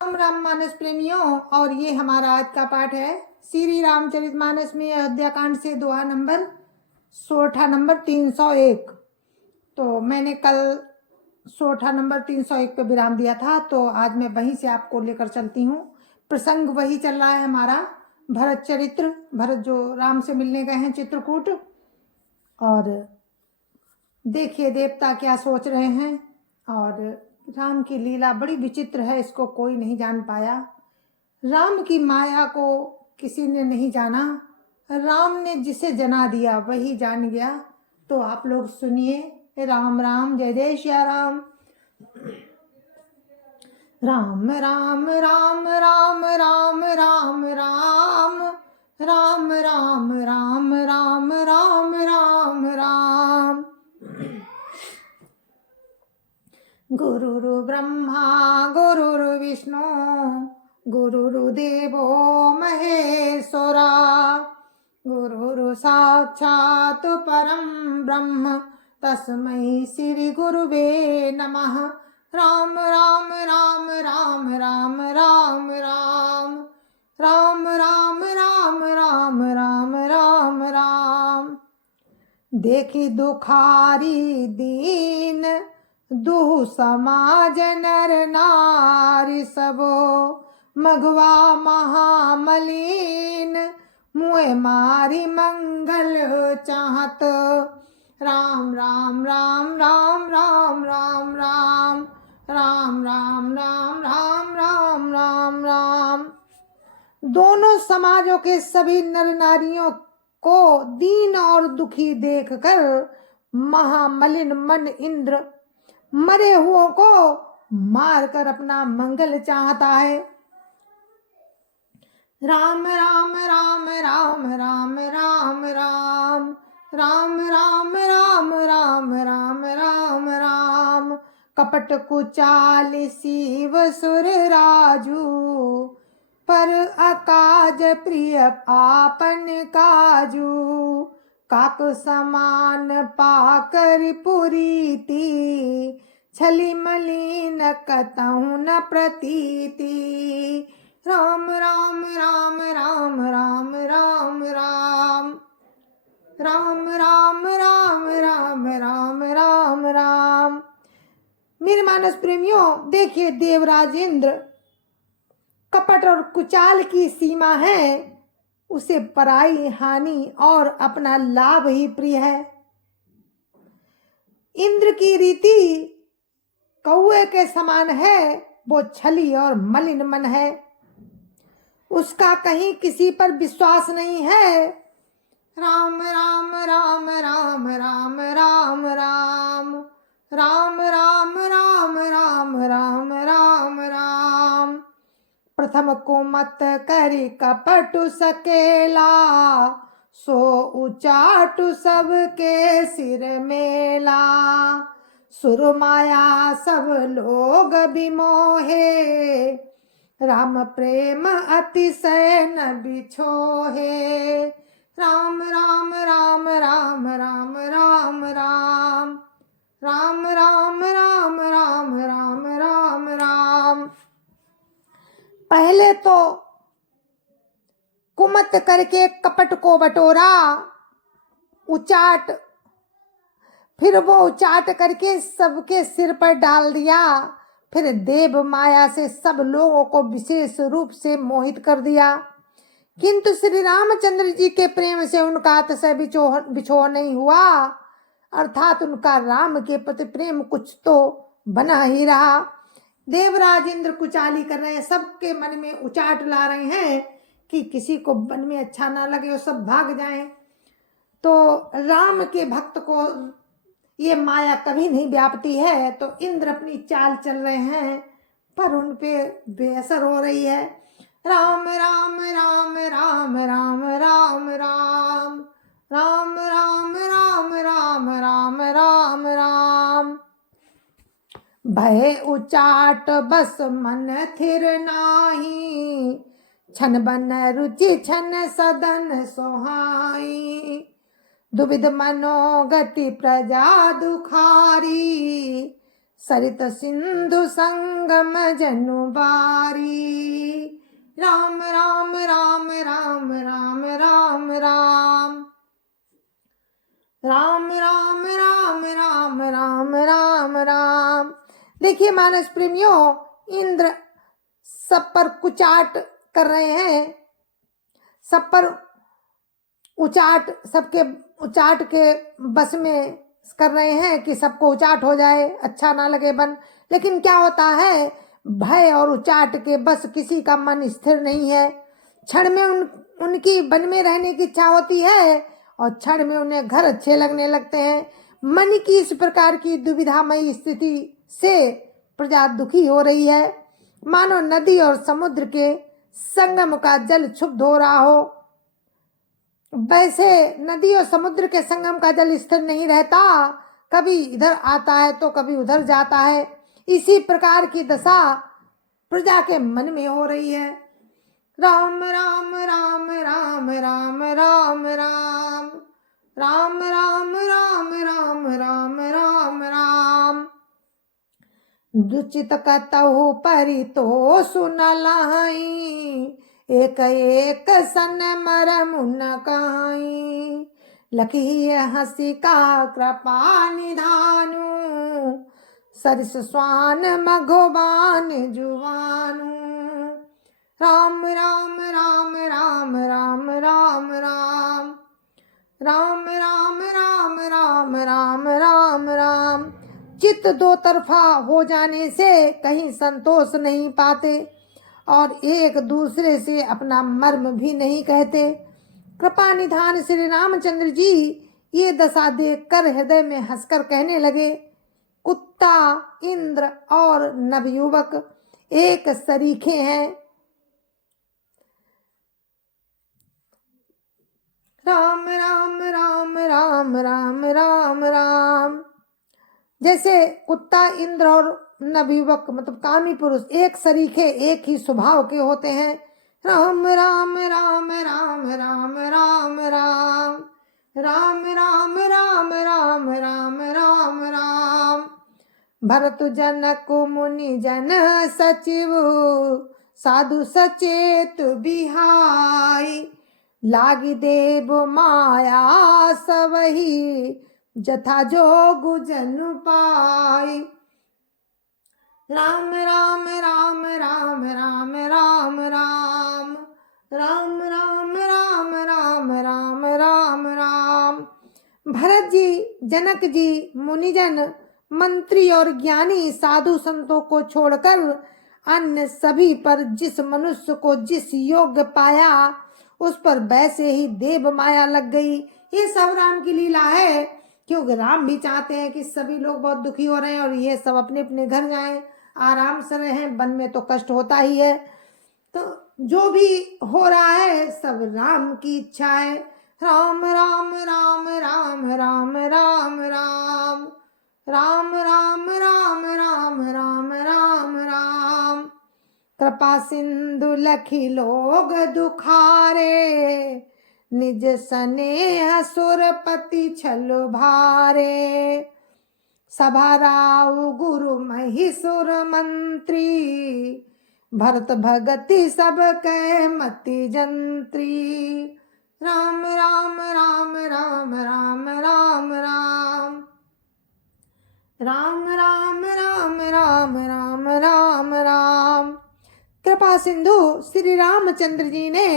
राम राम मानस प्रेमियों, और ये हमारा आज का पाठ है श्री रामचरितमानस में अयोध्या कांड से दोहा नंबर सोठा नंबर 301। तो मैंने कल सोठा नंबर 301 पे विराम दिया था, तो आज मैं वहीं से आपको लेकर चलती हूँ। प्रसंग वही चल रहा है हमारा, भरत चरित्र। भरत जो राम से मिलने गए हैं चित्रकूट, और देखिए देवता क्या सोच रहे हैं। और राम की लीला बड़ी विचित्र है, इसको कोई नहीं जान पाया। राम की माया को किसी ने नहीं जाना, राम ने जिसे जना दिया वही जान गया। तो आप लोग सुनिए। राम राम, जय जय श्या राम। राम राम राम राम राम राम राम राम राम राम राम राम राम राम। गुरुरु ब्रह्मा गुरुरु विष्णु गुरुर्देवो महेश्वरा, गुरुरु साक्षात् परं ब्रह्म तस्मै श्री गुरुवे नमः। राम राम राम राम राम राम राम राम राम राम राम राम राम राम। देखी दुखारी दीन दुह समाज नर नारी सबो, मघवा महामलीन मुए मारी मंगल चाहत। राम राम राम राम राम राम राम राम राम राम राम राम राम राम। दोनों समाजों के सभी नर नारियों को दीन और दुखी देखकर महामलिन मन इंद्र मरे हुओं को मारकर अपना मंगल चाहता है। राम राम राम राम राम राम राम राम राम राम राम राम राम राम। कपट कुचाल शिव सुर राजू, पर अकाज प्रिय आपन काजू। काक समान पाकर पुरीति, छली मलिन कतहु न प्रतीति। राम राम राम राम राम राम राम राम राम राम राम राम राम राम। मेरे मानस प्रेमियों, देखिए देवराज इंद्र कपट और कुचाल की सीमा है, उसे पराई हानि और अपना लाभ ही प्रिय है। इंद्र की रीति कौए के समान है, वो छली और मलिन मन है, उसका कहीं किसी पर विश्वास नहीं है। राम राम राम राम राम राम राम राम राम राम राम राम राम राम। प्रथम को मत करी कपटु सकेला, सो उचाटु सबके सिर मेला। सुर माया सब लोग बिमोहे, राम प्रेम अतिशय न बिछोहे। राम राम राम राम राम राम राम राम राम राम राम राम राम राम। पहले तो कुमत करके कपट को बटोरा, उचाट, फिर वो उचाट करके सबके सिर पर डाल दिया, फिर देव माया से सब लोगों को विशेष रूप से मोहित कर दिया। किंतु श्री रामचंद्र जी के प्रेम से उनका अतिशय बिछोह नहीं हुआ, अर्थात उनका राम के प्रति प्रेम कुछ तो बना ही रहा। देवराज इंद्र कुचाली कर रहे हैं, सबके मन में उचाट ला रहे हैं कि किसी को मन में अच्छा ना लगे और सब भाग जाएं। तो राम के भक्त को ये माया कभी नहीं व्यापती है, तो इंद्र अपनी चाल चल रहे हैं, पर उन पे बेअसर हो रही है। राम राम राम राम राम राम राम राम राम राम राम राम राम राम। भय उचाट बस मन थिर नाही, छन बन रुचि छन सदन सोहाई। दुविध मनोगति प्रजा दुखारी, सरित सिंधु संगम जनु बारी। राम राम राम राम राम राम राम राम राम राम राम राम राम राम। देखिए मानस प्रेमियों, इंद्र सब पर कुचाट कर रहे हैं, सब पर उचाट, सबके उचाट के बस में कर रहे हैं कि सबको उचाट हो जाए, अच्छा ना लगे बन। लेकिन क्या होता है, भय और उचाट के बस किसी का मन स्थिर नहीं है। क्षण में उनकी वन में रहने की इच्छा होती है और क्षण में उन्हें घर अच्छे लगने लगते हैं। मन की इस प्रकार की दुविधामयी स्थिति से प्रजा दुखी हो रही है, मानो नदी और समुद्र के संगम का जल क्षुब्ध हो रहा हो। वैसे नदी और समुद्र के संगम का जल स्थिर नहीं रहता, कभी इधर आता है तो कभी उधर जाता है। इसी प्रकार की दशा प्रजा के मन में हो रही है। राम राम राम राम राम राम राम राम राम राम राम राम राम राम। दुचित कतहु परितो सुन लहाई, एक एक सन मरम न कहाई। लखी हंसी का कृपा निधानु, सरिस स्वान मघोबान जुवानु। राम राम राम राम राम राम राम राम राम राम राम राम राम राम। चित्त दो तरफा हो जाने से कहीं संतोष नहीं पाते और एक दूसरे से अपना मर्म भी नहीं कहते। कृपा निधान श्री रामचंद्र जी ये दशा देखकर हृदय में हंसकर कहने लगे, कुत्ता, इंद्र और नवयुवक एक सरीखे हैं। राम राम राम राम राम राम राम। जैसे कुत्ता, इंद्र और नवयुवक मतलब कामी पुरुष एक सरीखे, एक ही स्वभाव के होते हैं। राम राम राम राम राम राम राम राम राम राम राम राम राम राम। भरत जनक मुनि जन सचिव, साधु सचेत बिहाई। लागी देव माया सबही, जथा जोग जनु पाई। राम राम राम राम राम राम राम राम राम राम राम राम राम राम। भरत जी, जनक जी, मुनिजन, मंत्री और ज्ञानी साधु संतों को छोड़कर अन्य सभी पर जिस मनुष्य को जिस योग्य पाया उस पर वैसे ही देव माया लग गई। ये सब राम की लीला है, क्योंकि राम भी चाहते हैं कि सभी लोग बहुत दुखी हो रहे हैं और ये सब अपने अपने घर जाएं, आराम से रहें। वन में तो कष्ट होता ही है, तो जो भी हो रहा है सब राम की इच्छा है। राम राम राम राम राम राम राम राम राम राम राम राम राम राम। कृपा सिंधु लखी लोग दुखारे, निज स्नेह सुरपति छल भारे। सभा राउ गुरु महिसुर मंत्री, भरत भगति सब कह मति जंत्री। राम राम राम राम राम राम राम राम राम राम राम राम राम राम। कृपा सिंधु श्री रामचंद्र जी ने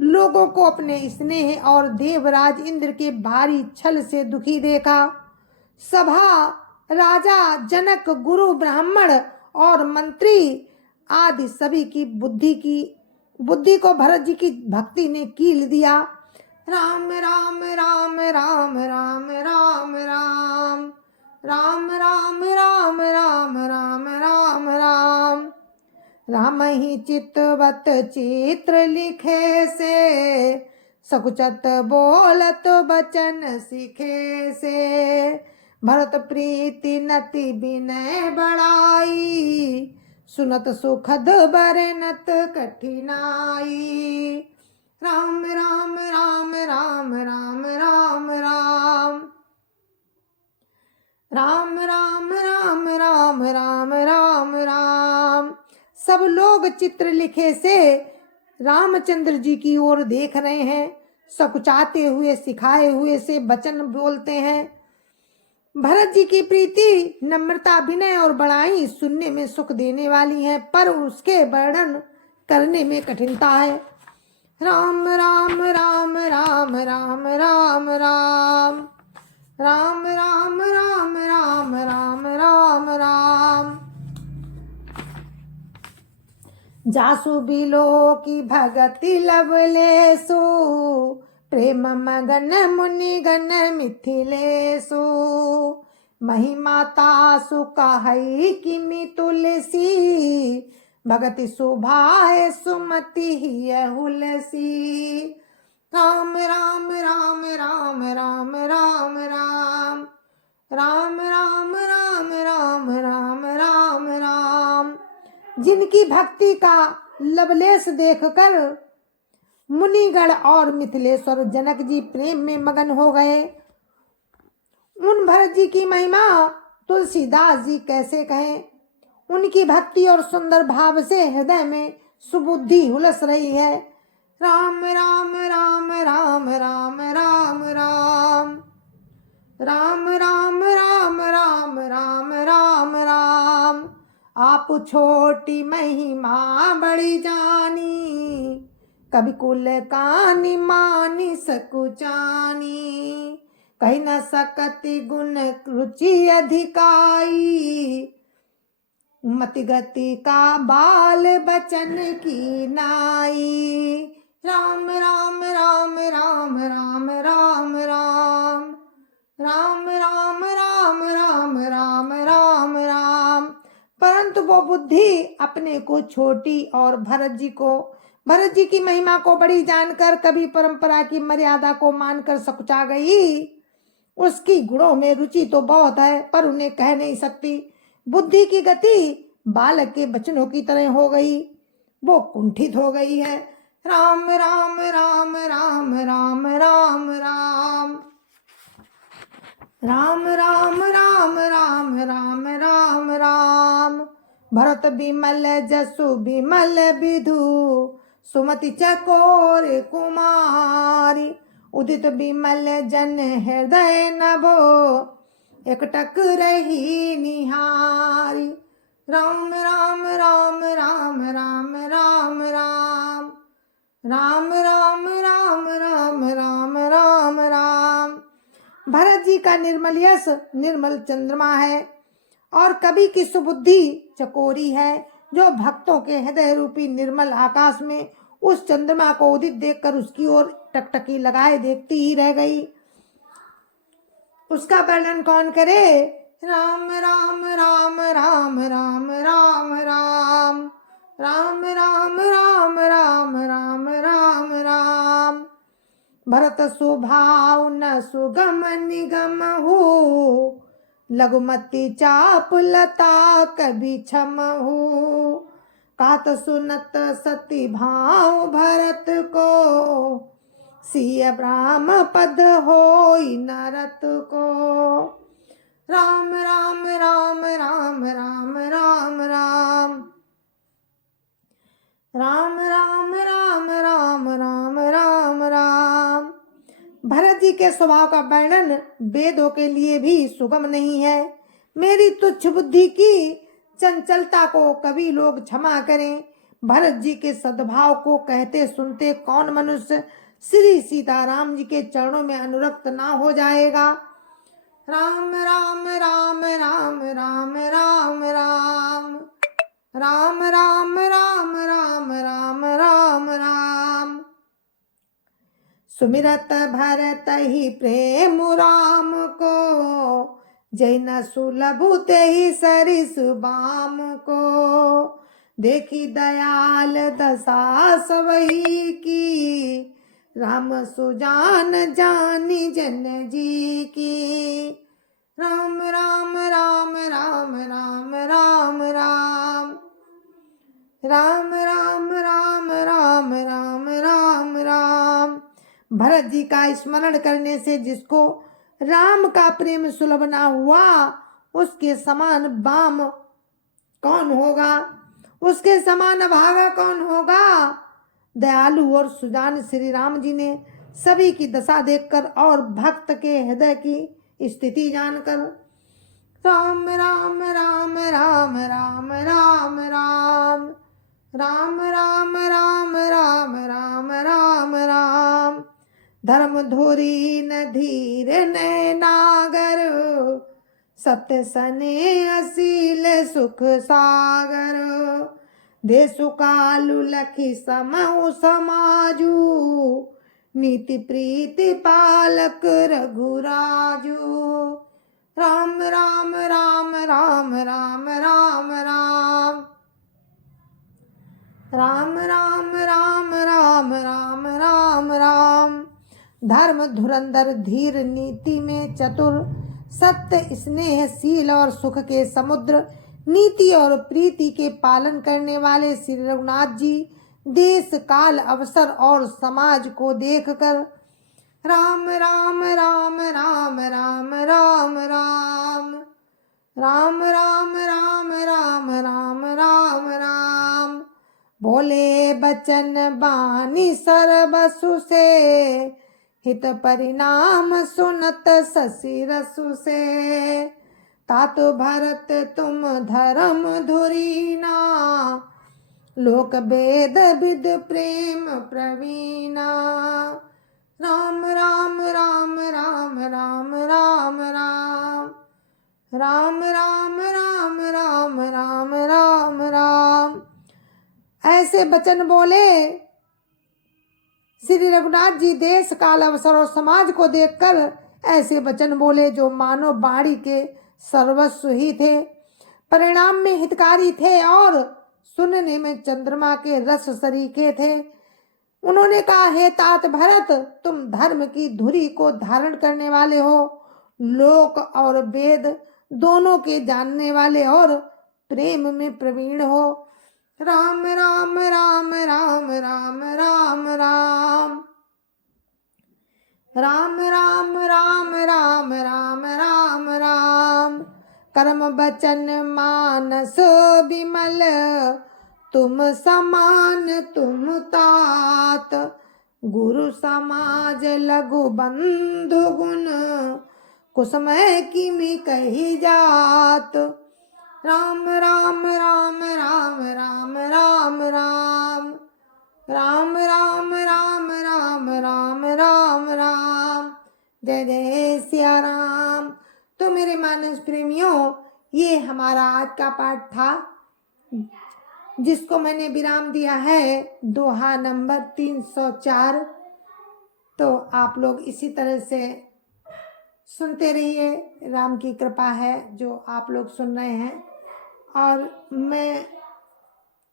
लोगों को अपने स्नेह और देवराज इंद्र के भारी छल से दुखी देखा। सभा, राजा, जनक, गुरु, ब्राह्मण और मंत्री आदि सभी की बुद्धि को भरत जी की भक्ति ने कील दिया। राम राम राम राम राम राम राम राम राम राम राम राम राम राम। राम ही चितवत चित्र लिखे से, सकुचत बोलत बचन सिखे से। भरत प्रीति नति विनय बढ़ाई, सुनत सुखद बरनत कठिनाई। राम राम राम राम राम राम राम राम राम राम राम राम राम राम। सब लोग चित्र लिखे से रामचंद्र जी की ओर देख रहे हैं, सकुचाते हुए सिखाए हुए से वचन बोलते हैं। भरत जी की प्रीति, नम्रता, विनय और बड़ाई सुनने में सुख देने वाली है, पर उसके वर्णन करने में कठिनता है। राम राम राम राम राम राम राम राम राम राम राम राम राम राम। जासु बिलो की भगति लवलेसु, प्रेम मगन मुनिगण मिथिलेसु। महिमाता सुकहई किमि तुलसी, भगति सुभाए सुमति हिय हुलसी। राम राम राम राम राम राम राम राम राम राम राम राम राम राम। जिनकी भक्ति का लवलेश देखकर मुनिगण और मिथिलेश्वर जनक जी प्रेम में मगन हो गए। उन भरत जी की महिमा तुलसीदास जी कैसे कहें। उनकी भक्ति और सुंदर भाव से हृदय में सुबुद्धि हुलस रही है। राम राम राम राम राम राम राम राम राम राम राम राम राम राम। आप छोटी महिमा बड़ी जानी, कभी कुल कानी मानी सकुचानी। कही न सकति गुण रुचि अधिकाई, मति गति का बाल बचन की नाई। राम राम राम राम राम राम राम राम राम राम राम राम राम राम। परंतु वो बुद्धि अपने को छोटी और भरत जी की महिमा को बड़ी जानकर कभी परंपरा की मर्यादा को मानकर सकुचा गई। उसकी गुणों में रुचि तो बहुत है, पर उन्हें कह नहीं सकती। बुद्धि की गति बालक के बचनों की तरह हो गई, वो कुंठित हो गई है। राम राम राम राम राम राम राम राम राम राम राम राम राम राम। भरत बिमल जसु बिमल विधु, सुमति चकोर कुमारी। उदित बिमल जन हृदय नभो, एकटक रही निहारी। राम राम राम राम राम राम राम राम राम राम राम राम राम राम। भरत जी का निर्मल यश निर्मल चंद्रमा है और कवि की सुबुद्धि चकोरी है, जो भक्तों के हृदय रूपी निर्मल आकाश में उस चंद्रमा को उदित देखकर उसकी ओर टकटकी लगाए देखती ही रह गई। उसका वर्णन कौन करे। राम राम राम राम राम राम राम राम राम राम राम राम राम राम। भरत सुभाव न सुगम निगम हो, लघुमति चाप लता कभी छम हो। कात सुनत सती भाव भरत को, सिय ब्राह्म पद होई नरत को। राम राम राम राम राम राम राम राम राम राम राम राम राम राम। भरत जी के स्वभाव का वर्णन वेदों के लिए भी सुगम नहीं है। मेरी तुच्छ बुद्धि की चंचलता को कभी लोग क्षमा करें। भरत जी के सद्भाव को कहते सुनते कौन मनुष्य श्री सीताराम जी के चरणों में अनुरक्त ना हो जाएगा। राम राम राम राम राम राम राम राम राम राम राम राम राम राम। सुमिरत भरत ही प्रेम राम को, जैन सुलभु तेहि सरिस बाम को। देखी दयाल दशा सबही की, राम सुजान जानी जन जी की। राम राम राम राम राम राम राम राम राम राम राम राम राम राम। भरत जी का स्मरण करने से जिसको राम का प्रेम सुलभ ना हुआ, उसके समान बाम कौन होगा, उसके समान अभागा कौन होगा। दयालु और सुजान श्री राम जी ने सभी की दशा देखकर और भक्त के हृदय की स्थिति जानकर राम राम राम राम राम राम राम राम राम राम राम राम राम राम धर्म धोरी न धीर नागर, सत्य सने असील सुख सागर। देशु कालु लखी समहु समाजू, नीति प्रीति पालक रघुराजू। राम राम राम राम राम राम राम राम राम राम राम राम राम राम। धर्म धुरंधर धीर नीति में चतुर, सत्य स्नेहशील और सुख के समुद्र, नीति और प्रीति के पालन करने वाले श्री रघुनाथ जी देश काल अवसर और समाज को देखकर राम राम राम राम राम राम राम राम राम राम राम राम राम राम बोले बचन बानी सरबसु से, हित परिणाम सुनत शशि रसु से। तातु भरत तुम धर्म धुरीना, लोक वेद विद प्रेम प्रवीणा। राम राम राम राम राम राम राम राम राम राम राम राम राम राम। ऐसे वचन बोले श्री रघुनाथ जी देश काल अवसर और समाज को देखकर। ऐसे वचन बोले जो मानव वाणी के सर्वस्व ही थे, परिणाम में हितकारी थे और सुनने में चंद्रमा के रस सरीखे थे। उन्होंने कहा, हे तात भरत, तुम धर्म की धुरी को धारण करने वाले हो, लोक और वेद दोनों के जानने वाले और प्रेम में प्रवीण हो। राम राम राम राम राम राम राम राम राम राम राम राम राम राम। कर्म वचन मानस विमल, तुम समान तुम तात। गुरु समाज लघु बंधु गुण, कुसमय किमि कही जात। राम राम राम राम राम राम राम राम राम राम राम राम राम राम। जय जय सिया राम। तो मेरे मानस प्रेमियों, ये हमारा आज का पाठ था, जिसको मैंने विराम दिया है दोहा नंबर 304। तो आप लोग इसी तरह से सुनते रहिए, राम की कृपा है जो आप लोग सुन रहे हैं, और मैं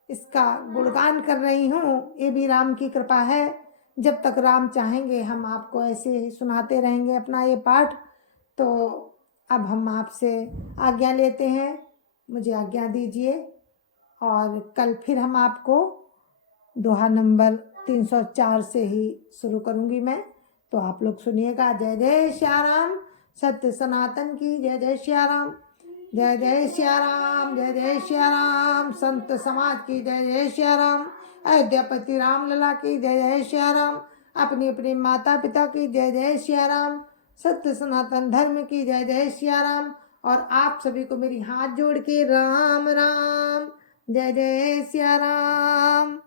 इसका गुणगान कर रही हूँ, ये भी राम की कृपा है। जब तक राम चाहेंगे हम आपको ऐसे ही सुनाते रहेंगे अपना ये पाठ। तो अब हम आपसे आज्ञा लेते हैं, मुझे आज्ञा दीजिए, और कल फिर हम आपको दोहा नंबर 304 से ही शुरू करूँगी मैं। तो आप लोग सुनिएगा। जय जय श्या राम, सत्य सनातन की जय जय श्या राम। जय जय श्या राम, जय जय श्या राम। संत समाज की जय जय श्या राम। अयोध्यापति राम लला की जय जय श्या राम। अपने अपने माता पिता की जय जय श्या राम। सत्य सनातन धर्म की जय जय श्या राम। और आप सभी को मेरी हाथ जोड़ के राम राम, जय जय श्या राम।